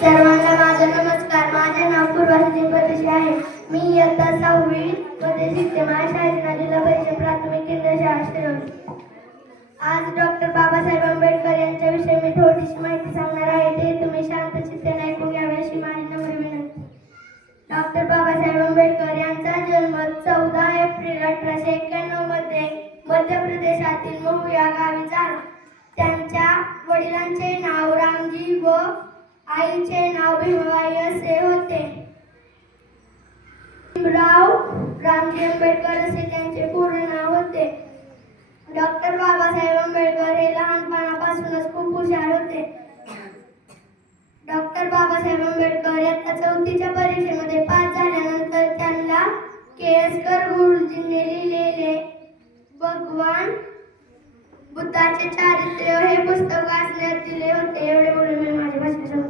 सर्वांना माझा नमस्कार. माझे नाव पूर्वाश्री परदेशी आहे. मी इयत्ता 6वी मध्ये शिकते. माझ्या शाळेचे नाव जिल्हा परिषद प्राथमिक केंद्र शाळा शिरोली. आज डॉक्टर बाबासाहेब आंबेडकर यांच्याविषयी मी थोडीशी माहिती सांगणार आहे. ते तुम्ही शांत चित्ताने ऐकून घ्यावे अशी माझी नम्र विनंती. डॉक्टर बाबासाहेब आंबेडकर यांचा जन्म 14 एप्रिल 1891 मध्ये मध्य प्रदेशातील महू या गावी झाला. त्यांच्या वडिलांचे नाव रामजी व आईचे नाव भीमाबाई असे होते. भीमराव रामजी आंबेडकर असे त्यांचे पूर्ण नाव होते. डॉक्टर बाबासाहेब आंबेडकर हे लहानपणापासूनच खूप हुशार होते. डॉक्टर बाबासाहेब आंबेडकर इयत्ता 4च्या परीक्षेमध्ये पास झाल्यानंतर त्यांना केळकर गुरुजींनी लिहिलेले भगवान बुद्धाचे चारित्र्य हे पुस्तक वाचण्यात दिले होते. एवढे बोलून मी माझ्या भाषण